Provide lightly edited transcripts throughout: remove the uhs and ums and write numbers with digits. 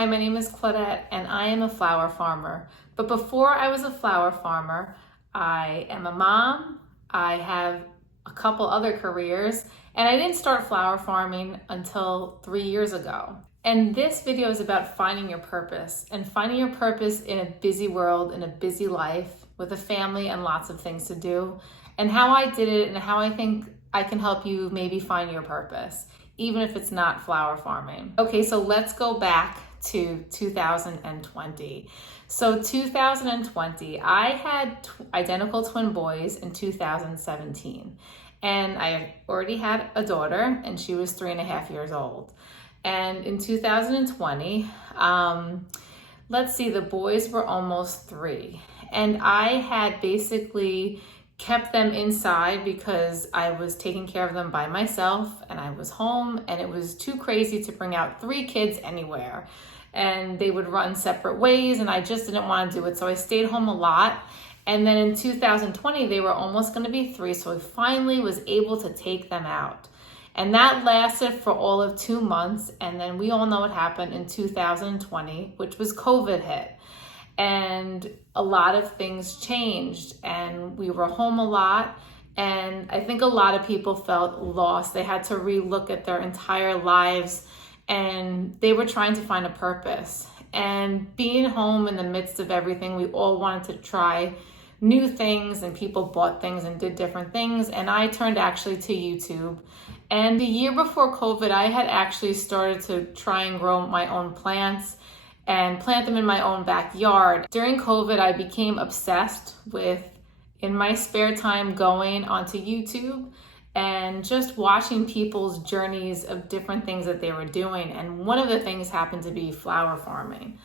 Hi, my name is Claudette and I am a flower farmer. But before I was a flower farmer, I am a mom, I have a couple other careers, and I didn't start flower farming until 3 years ago. And this video is about finding your purpose and finding your purpose in a busy world, in a busy life, with a family and lots of things to do, and how I did it and how I think I can help you maybe find your purpose, even if it's not flower farming. Okay, so let's go back to 2020. So 2020, I had identical twin boys in 2017. And I already had a daughter and she was 3.5 years old. And in 2020, let's see, the boys were almost 3. And I had basically kept them inside because I was taking care of them by myself and I was home, and it was too crazy to bring out 3 kids anywhere, and they would run separate ways and I just didn't want to do it. So I stayed home a lot. And then in 2020, they were almost going to be 3. So I finally was able to take them out. And that lasted for all of 2 months. And then we all know what happened in 2020, which was COVID hit. And a lot of things changed and we were home a lot. And I think a lot of people felt lost. They had to relook at their entire lives and they were trying to find a purpose. And being home in the midst of everything, we all wanted to try new things, and people bought things and did different things. And I turned actually to YouTube. And the year before COVID, I had actually started to try and grow my own plants and plant them in my own backyard. During COVID, I became obsessed with, in my spare time, going onto YouTube and just watching people's journeys of different things that they were doing. And one of the things happened to be flower farming.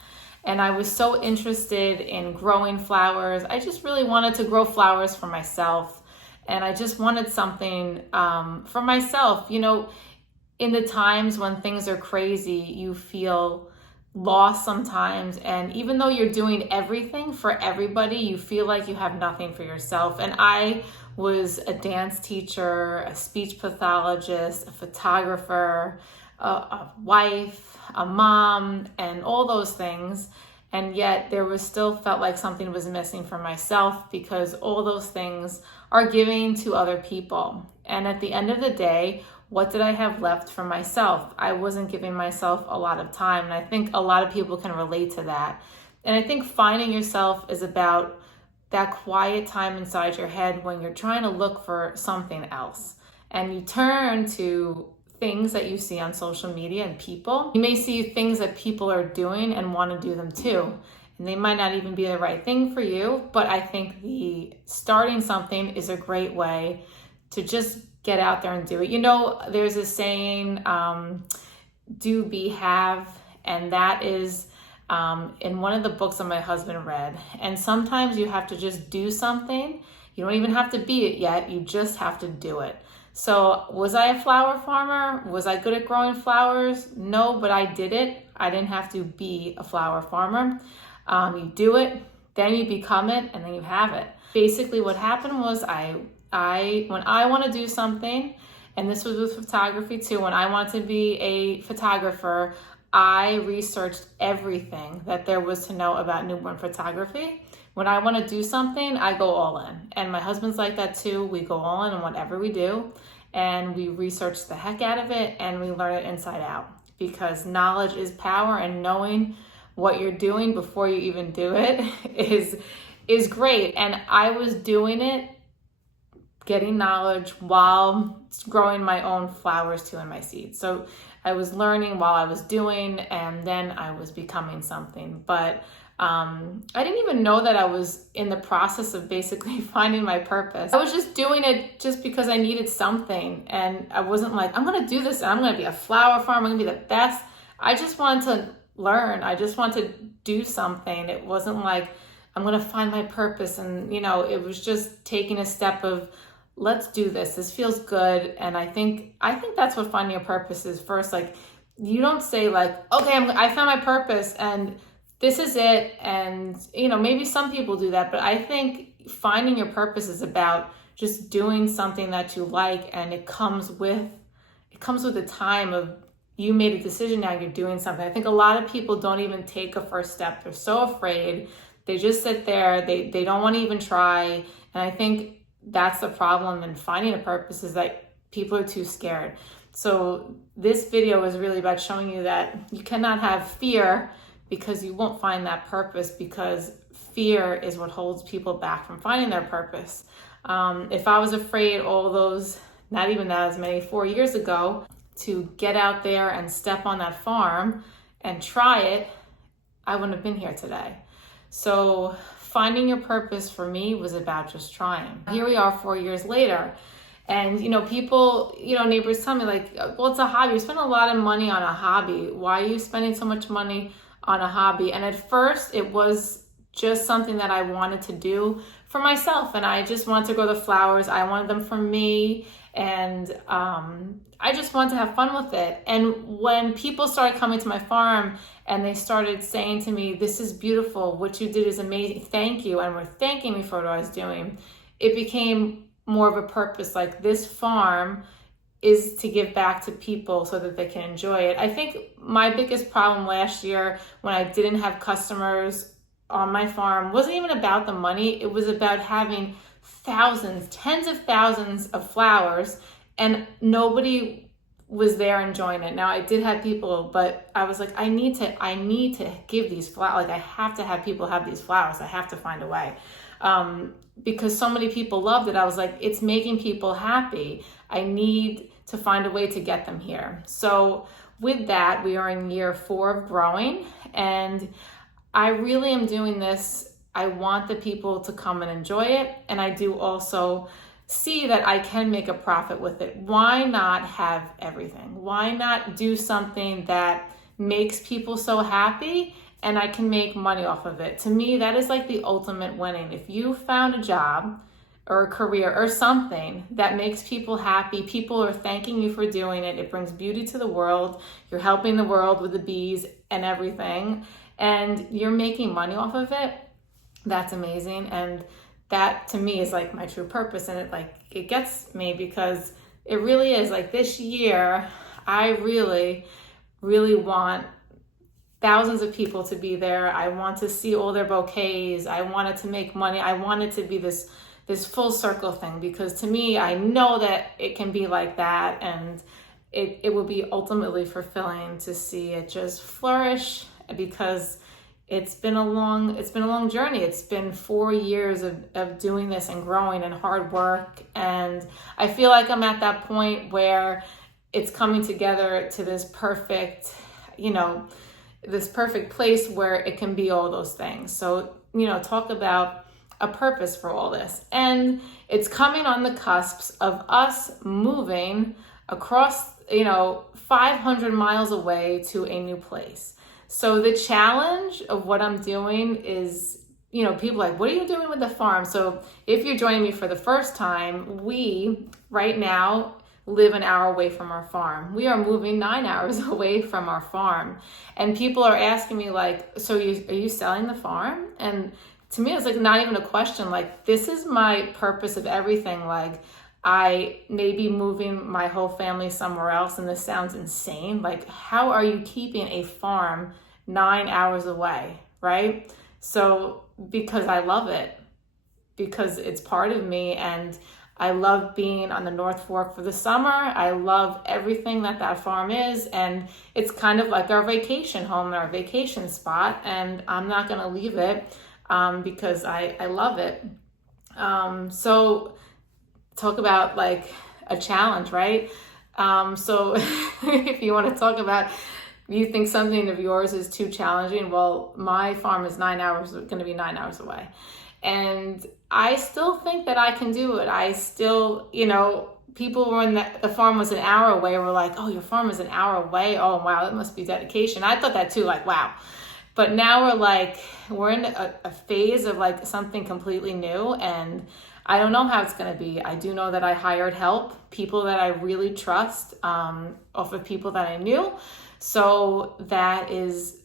And I was so interested in growing flowers. I just really wanted to grow flowers for myself. And I just wanted something for myself. You know, in the times when things are crazy, you feel lost sometimes. And even though you're doing everything for everybody, you feel like you have nothing for yourself. And I was a dance teacher, a speech pathologist, a photographer, a wife, a mom, and all those things. And yet there was still felt like something was missing for myself, because all those things are giving to other people. And at the end of the day, what did I have left for myself? I wasn't giving myself a lot of time. And I think a lot of people can relate to that. And I think finding yourself is about that quiet time inside your head when you're trying to look for something else. And you turn to things that you see on social media and people. You may see things that people are doing and want to do them too. And they might not even be the right thing for you. But I think starting something is a great way to just get out there and do it. You know, there's a saying, do, be, have, and that is in one of the books that my husband read. And sometimes you have to just do something. You don't even have to be it yet. You just have to do it. So was I a flower farmer? Was I good at growing flowers? No, but I did it. I didn't have to be a flower farmer. You do it, then you become it, and then you have it. Basically what happened was when I want to do something, and this was with photography too, when I wanted to be a photographer, I researched everything that there was to know about newborn photography. When I want to do something, I go all in. And my husband's like that too. We go all in on whatever we do, and we research the heck out of it, and we learn it inside out, because knowledge is power, and knowing what you're doing before you even do it is great. And I was doing it, getting knowledge while growing my own flowers too in my seeds. So I was learning while I was doing, and then I was becoming something. But I didn't even know that I was in the process of basically finding my purpose. I was just doing it just because I needed something. And I wasn't like, I'm going to do this and I'm going to be a flower farmer. I'm going to be the best. I just wanted to learn. I just wanted to do something. It wasn't like, I'm going to find my purpose. And, you know, it was just taking a step of, let's do this. This feels good. And I think that's what finding your purpose is first. Like, you don't say like, okay, I found my purpose and this is it. And, you know, maybe some people do that, but I think finding your purpose is about just doing something that you like. And it comes with a time of you made a decision, now you're doing something. I think a lot of people don't even take a first step. They're so afraid. They just sit there. They don't want to even try. And I think that's the problem in finding a purpose, is that people are too scared. So this video is really about showing you that you cannot have fear, because you won't find that purpose, because fear is what holds people back from finding their purpose. If I was afraid all those, not even that as many, 4 years ago, to get out there and step on that farm and try it, I wouldn't have been here today. So finding your purpose for me was about just trying. Here we are 4 years later. And, people, neighbors tell me like, well, it's a hobby. You spend a lot of money on a hobby. Why are you spending so much money on a hobby? And at first it was just something that I wanted to do for myself. And I just wanted to grow the flowers. I wanted them for me. And I just wanted to have fun with it. And when people started coming to my farm and they started saying to me, this is beautiful, what you did is amazing, thank you, and were thanking me for what I was doing, it became more of a purpose. Like, this farm is to give back to people so that they can enjoy it. I think my biggest problem last year when I didn't have customers on my farm wasn't even about the money. It was about having thousands, tens of thousands of flowers, and nobody was there enjoying it. Now, I did have people, but I was like, I need to give these flowers. Like, I have to have people have these flowers. I have to find a way. Because so many people loved it. I was like, it's making people happy. I need to find a way to get them here. So with that, we are in year 4 of growing, and I really am doing this. I want the people to come and enjoy it. And I do also see that I can make a profit with it. Why not have everything? Why not do something that makes people so happy and I can make money off of it? To me, that is like the ultimate winning. If you found a job or a career or something that makes people happy, people are thanking you for doing it, it brings beauty to the world, you're helping the world with the bees and everything, and you're making money off of it, that's amazing. And that to me is like my true purpose. And it gets me, because it really is like, this year, I really, really want thousands of people to be there. I want to see all their bouquets. I wanted to make money. I want it to be this full circle thing, because to me, I know that it can be like that, and it will be ultimately fulfilling to see it just flourish, because it's been a long journey. It's been 4 years of doing this and growing and hard work. And I feel like I'm at that point where it's coming together to this perfect, this perfect place where it can be all those things. So, talk about a purpose for all this. And it's coming on the cusps of us moving across, 500 miles away to a new place. So the challenge of what I'm doing is, people are like, what are you doing with the farm? So if you're joining me for the first time, we right now live an hour away from our farm. We are moving 9 hours away from our farm. And people are asking me like, so are you selling the farm? And to me, it's like not even a question. Like, this is my purpose of everything. Like, I may be moving my whole family somewhere else, and this sounds insane. Like, how are you keeping a farm 9 hours away, right? So, because I love it, because it's part of me, and I love being on the North Fork for the summer. I love everything that farm is, and it's kind of like our vacation home, our vacation spot, and I'm not gonna leave it because I love it. So talk about like a challenge, right? So if you want to talk about, you think something of yours is too challenging, well, my farm is going to be 9 hours away. And I still think that I can do it. I still, people when the farm was an hour away were like, oh, your farm is an hour away? Oh, wow, that must be dedication. I thought that too, like, wow. But now we're in a phase of like something completely new, and I don't know how it's going to be. I do know that I hired help, people that I really trust, off of people that I knew. So that is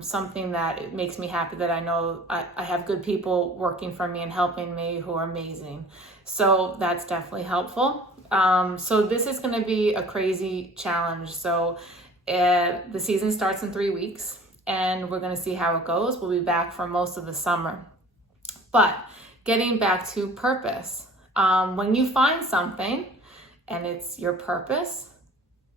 something that it makes me happy, that I know I have good people working for me and helping me who are amazing. So that's definitely helpful. So this is going to be a crazy challenge. So The season starts in 3 weeks, and we're going to see how it goes. We'll be back for most of the summer. But getting back to purpose, when you find something and it's your purpose,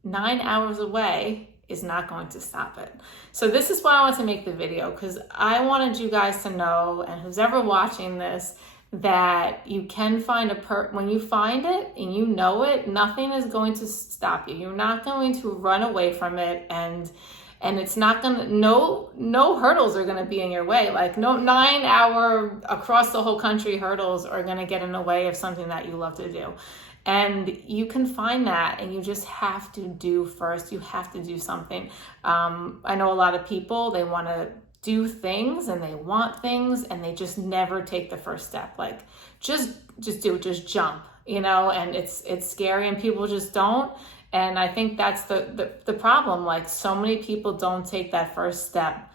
9 hours away is not going to stop it. So this is why I wanted to make the video, because I wanted you guys to know, and who's ever watching this, that you can find when you find it and you know it, nothing is going to stop you. You're not going to run away from it, and it's not gonna, no hurdles are gonna be in your way. Like no 9 hour across the whole country hurdles are gonna get in the way of something that you love to do. And you can find that, and you just have to do first. You have to do something. I know a lot of people, they want to do things and they want things and they just never take the first step. Like just do it, just jump, and it's scary and people just don't. And I think that's the problem. Like so many people don't take that first step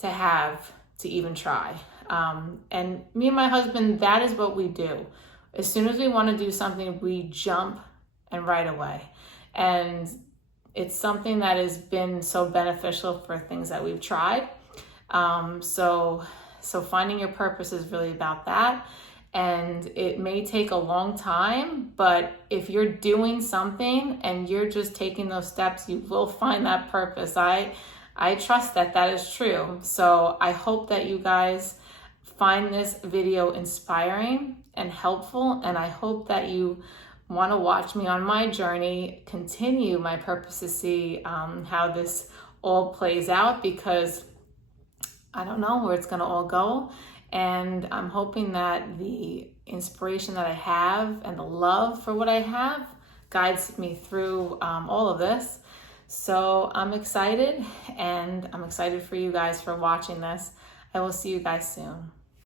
to even try. And me and my husband, that is what we do. As soon as we want to do something, we jump and right away. And it's something that has been so beneficial for things that we've tried. So finding your purpose is really about that. And it may take a long time, but if you're doing something and you're just taking those steps, you will find that purpose. I trust that is true. So I hope that you guys find this video inspiring and helpful, and I hope that you want to watch me on my journey, continue my purpose to see how this all plays out, because I don't know where it's going to all go. And I'm hoping that the inspiration that I have and the love for what I have guides me through all of this. So I'm excited, and I'm excited for you guys for watching this. I will see you guys soon.